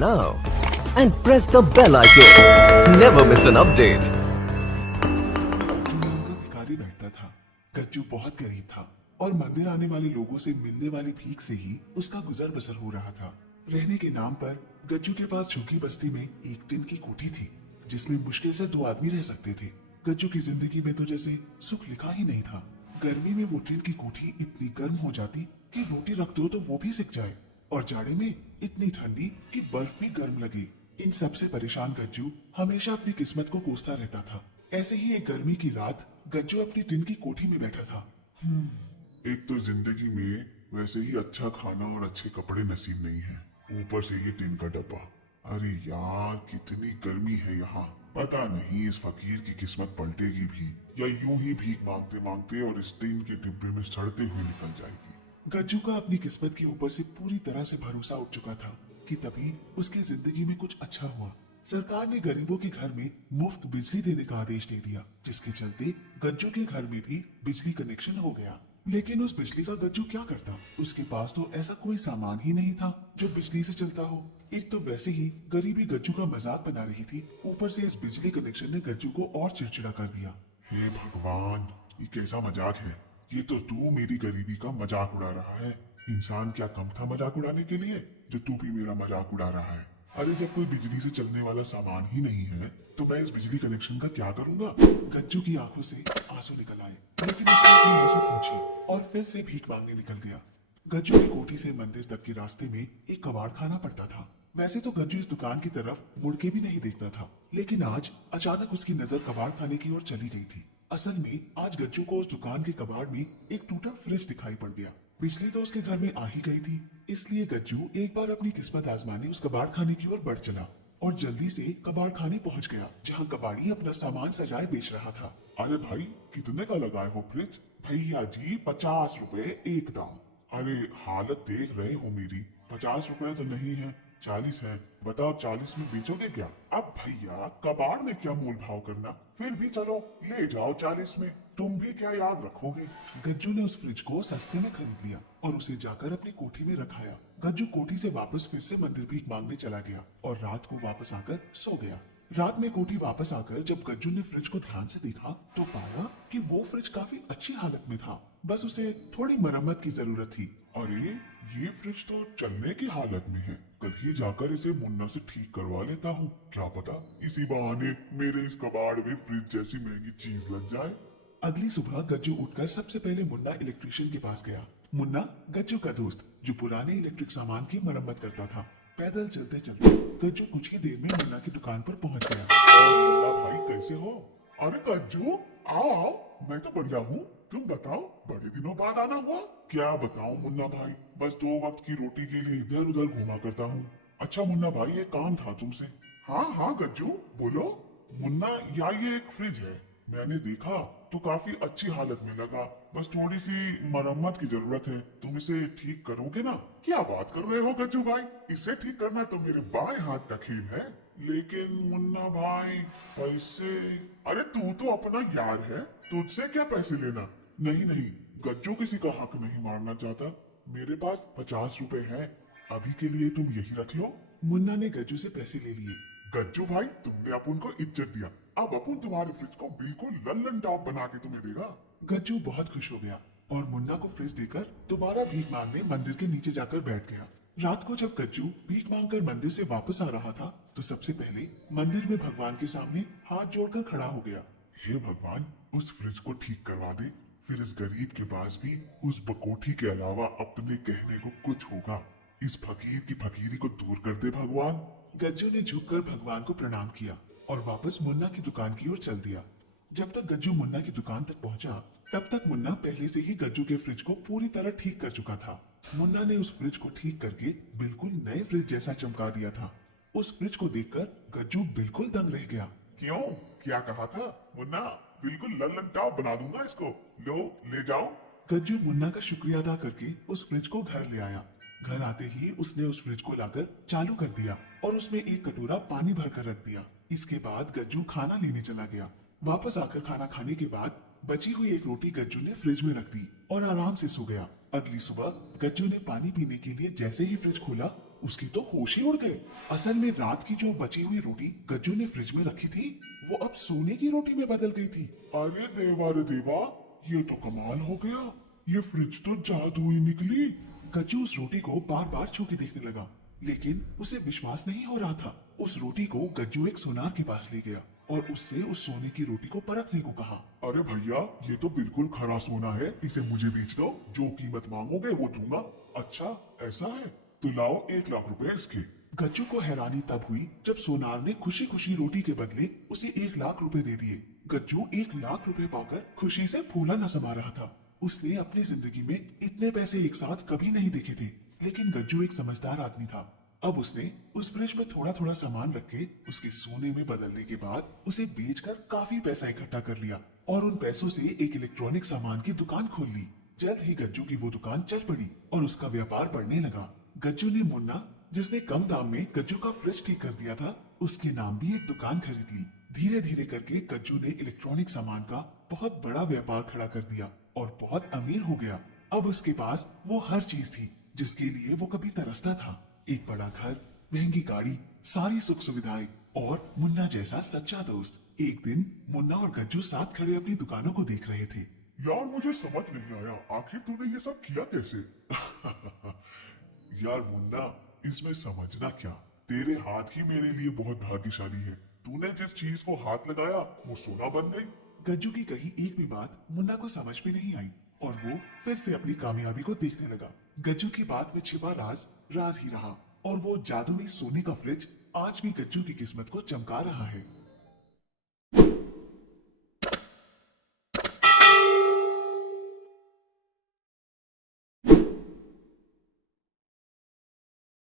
now and press the bell icon. Never miss an update. भिखारी बैठता था। गज्जू बहुत गरीब था और मंदिर आने वाले लोगों से मिलने वाली भीख से ही उसका गुजर बसर हो रहा था। रहने के नाम पर गज्जू के पास झुग्गी बस्ती में एक टिन की कोठी थी, जिसमें मुश्किल से 2 आदमी रह सकते थे। गज्जू की जिंदगी में तो जैसे सुख लिखा ही नहीं था। गर्मी में वो टिन की कोठी इतनी गर्म हो जाती कि रोटी रख दो तो वो भी सिक जाए, और जाड़े में इतनी ठंडी कि बर्फ भी गर्म लगे। इन सबसे परेशान गज्जू हमेशा अपनी किस्मत को कोसता रहता था। ऐसे ही एक गर्मी की रात गज्जू अपनी टिन की कोठी में बैठा था। एक तो जिंदगी में वैसे ही अच्छा खाना और अच्छे कपड़े नसीब नहीं है, ऊपर से ये टिन का डब्बा। अरे यार, कितनी गर्मी है यहाँ। पता नहीं इस फकीर की किस्मत पलटेगी भी या यूं ही भीख मांगते मांगते और इस टिन के डिब्बे में सड़ते हुए निकल जाएगी। गज्जू का अपनी किस्मत के ऊपर से पूरी तरह से भरोसा उठ चुका था कि तभी उसकी जिंदगी में कुछ अच्छा हुआ। सरकार ने गरीबों के घर में मुफ्त बिजली देने का आदेश दे दिया, जिसके चलते गज्जू के घर में भी बिजली कनेक्शन हो गया। लेकिन उस बिजली का गज्जू क्या करता? उसके पास तो ऐसा कोई सामान ही नहीं था जो बिजली से चलता हो। एक तो वैसे ही गरीबी गज्जू का मजाक बना रही थी, ऊपर से इस बिजली कनेक्शन ने गज्जू को और चिड़चिड़ा कर दिया। हे भगवान, ये कैसा मजाक है? ये तो तू मेरी गरीबी का मजाक उड़ा रहा है। इंसान क्या कम था मजाक उड़ाने के लिए, जो तू भी मेरा मजाक उड़ा रहा है? अरे जब कोई बिजली से चलने वाला सामान ही नहीं है तो मैं इस बिजली कनेक्शन का क्या करूंगा? गज्जू की आंखों से आंसू निकल आए, लेकिन उसने अपनी आंसू पूछी और फिर से भीख मांगने निकल गया। गज्जू की कोठी से मंदिर तक के रास्ते में एक कबाड़ खाना पड़ता था। वैसे तो गज्जू इस दुकान की तरफ मुड़ के भी नहीं देखता था, लेकिन आज अचानक उसकी नजर कबाड़ खाने की ओर चली गई थी। असल में आज गज्जू को उस दुकान के कबाड़ में एक टूटा फ्रिज दिखाई पड़ गया। बिजली तो उसके घर में आ ही गई थी, इसलिए गज्जू एक बार अपनी किस्मत आजमाने उस कबाड़ खाने की ओर बढ़ चला और जल्दी से कबाड़ खाने पहुंच गया, जहां कबाड़ी अपना सामान सजाए बेच रहा था। अरे भाई, कितने का लगाए हो फ्रिज? भैया जी 50 रुपए एक दाम। अरे हालत देख रहे हो मेरी, 50 रुपए तो नहीं है, 40 है। बताओ 40 में बेचोगे क्या? अब भैया कबाड़ में क्या मोल भाव करना, फिर भी चलो ले जाओ 40 में। तुम भी क्या याद रखोगे? गज्जू ने उस फ्रिज को सस्ते में खरीद लिया और उसे जाकर अपनी कोठी में रखाया। गज्जू कोठी से वापस फिर से मंदिर भीख मांगने चला गया और रात को वापस आकर सो गया। रात में कोठी वापस आकर जब गज्जू ने फ्रिज को ध्यान से देखा तो पाया कि वो फ्रिज काफी अच्छी हालत में था, बस उसे थोड़ी मरम्मत की जरूरत थी। अरे ये फ्रिज तो चलने की हालत में है, कल ही जाकर इसे मुन्ना से ठीक करवा लेता हूँ। क्या पता इसी बहाने मेरे इस कबाड़ में फ्रिज जैसी महंगी चीज लग जाए। अगली सुबह गज्जू उठकर सबसे पहले मुन्ना इलेक्ट्रिशियन के पास गया। मुन्ना गज्जू का दोस्त, जो पुराने इलेक्ट्रिक सामान की मरम्मत करता था। पैदल चलते चलते गज्जू कुछ ही देर में मुन्ना की दुकान पर पहुंच गया। और मुन्ना भाई कैसे हो? अरे गज्जू, आओ आओ, मैं तो बढ़िया हूँ। तुम बताओ, बड़े दिनों बाद आना हुआ। क्या बताऊं मुन्ना भाई, बस 2 वक्त की रोटी के लिए इधर उधर घूमा करता हूँ। अच्छा मुन्ना भाई, एक काम था तुमसे। हाँ हाँ गज्जू बोलो। मुन्ना, यार ये एक फ्रिज है, मैंने देखा तो काफी अच्छी हालत में लगा, बस थोड़ी सी मरम्मत की जरूरत है। तुम इसे ठीक करोगे ना? क्या बात कर रहे हो गज्जू भाई, इसे ठीक करना तो मेरे बाएं हाथ का खेल है। लेकिन मुन्ना भाई, पैसे? अरे तू तो अपना यार है, तुझसे क्या पैसे लेना? नहीं नहीं, गज्जू किसी का हक नहीं मारना चाहता। मेरे पास 50 रुपए है, अभी के लिए तुम यही रख लो। मुन्ना ने गज्जू से पैसे ले लिए। गज्जू भाई, तुमने अपन को इज्जत दिया, अब अपन तुम्हारे फ्रिज को बिल्कुल लल्लन टॉप बना के तुम्हें देगा। गज्जू बहुत खुश हो गया और मुन्ना को फ्रिज देकर दोबारा भीख मांगने मंदिर के नीचे जाकर बैठ गया। रात को जब गज्जू भीख मांगकर मंदिर से वापस आ रहा था तो सबसे पहले मंदिर में भगवान के सामने हाथ जोड़कर खड़ा हो गया। हे भगवान, उस फ्रिज को ठीक करवा दे, फिर इस गरीब के पास भी उस बकोठी के अलावा अपने कहने को कुछ होगा। इस फकीर की फकीरी को दूर कर दे भगवान। गज्जू ने झुककर भगवान को प्रणाम किया और वापस मुन्ना की दुकान की ओर चल दिया। जब तक गज्जू मुन्ना की दुकान तक पहुंचा, तब तक मुन्ना पहले से ही गज्जू के फ्रिज को पूरी तरह ठीक कर चुका था। मुन्ना ने उस फ्रिज को ठीक करके बिल्कुल नए फ्रिज जैसा चमका दिया था। उस फ्रिज को देखकर गज्जू बिल्कुल दंग रह गया। क्यों, क्या कहा था मुन्ना? बिल्कुल लल्लन टॉप बना दूंगा इसको, लो ले जाओ। गज्जू मुन्ना का शुक्रिया अदा करके उस फ्रिज को घर ले आया। घर आते ही उसने उस फ्रिज को लाकर चालू कर दिया और उसमें एक कटोरा पानी भरकर रख दिया। इसके बाद गज्जू खाना लेने चला गया। वापस आकर खाना खाने के बाद बची हुई एक रोटी गज्जू ने फ्रिज में रख दी और आराम से सो गया। अगली सुबह गज्जू ने पानी पीने के लिए जैसे ही फ्रिज खोला उसकी तो होश ही उड़ गए। असल में रात की जो बची हुई रोटी गज्जू ने फ्रिज में रखी थी वो अब सोने की रोटी में बदल गई थी। अरे देवा, ये तो कमाल हो गया, ये फ्रिज तो जादू ही निकली। गज्जू उस रोटी को बार बार छू के देखने लगा, लेकिन उसे विश्वास नहीं हो रहा था। उस रोटी को गज्जू एक सुनार के पास ले गया और उससे उस सोने की रोटी को परखने को कहा। अरे भैया, ये तो बिल्कुल खरा सोना है, इसे मुझे बेच दो, जो कीमत मांगोगे वो दूंगा। अच्छा ऐसा है, तो लाओ 1 लाख रुपए इसके। गज्जू को हैरानी तब हुई जब सोनार ने खुशी खुशी रोटी के बदले उसे 1 लाख रुपए दे दिए। गज्जू 1 लाख रुपए पाकर खुशी से फूला न समा रहा था। उसने अपनी जिंदगी में इतने पैसे एक साथ कभी नहीं देखे थे, लेकिन गज्जू एक समझदार आदमी था। अब उसने उस फ्रिज में थोड़ा थोड़ा सामान रख के उसके सोने में बदलने के बाद उसे बेचकर काफी पैसा इकट्ठा कर लिया और उन पैसों से एक इलेक्ट्रॉनिक सामान की दुकान खोल ली। जल्द ही गज्जू की वो दुकान चल पड़ी और उसका व्यापार बढ़ने लगा। गज्जू ने मुन्ना, जिसने कम दाम में गज्जू का फ्रिज ठीक कर दिया था, उसके नाम भी एक दुकान खरीद ली। धीरे धीरे करके गज्जू ने इलेक्ट्रॉनिक सामान का बहुत बड़ा व्यापार खड़ा कर दिया और बहुत अमीर हो गया। अब उसके पास वो हर चीज थी जिसके लिए वो कभी तरसता था। एक बड़ा घर, महंगी गाड़ी, सारी सुख सुविधाएं और मुन्ना जैसा सच्चा दोस्त। एक दिन मुन्ना और गज्जू साथ खड़े अपनी दुकानों को देख रहे थे। यार मुझे समझ नहीं आया, आखिर तूने ये सब किया कैसे? यार मुन्ना, इसमें समझना क्या, तेरे हाथ ही मेरे लिए बहुत भाग्यशाली है। तूने जिस चीज को हाथ लगाया वो सोना बन गई। गज्जू की कही एक भी बात मुन्ना को समझ में नहीं आई और वो फिर से अपनी कामयाबी को देखने लगा। गज्जू की बात में छिपा राज राज ही रहा और वो जादुई सोने का फ्रिज आज भी गज्जू की किस्मत को चमका रहा है।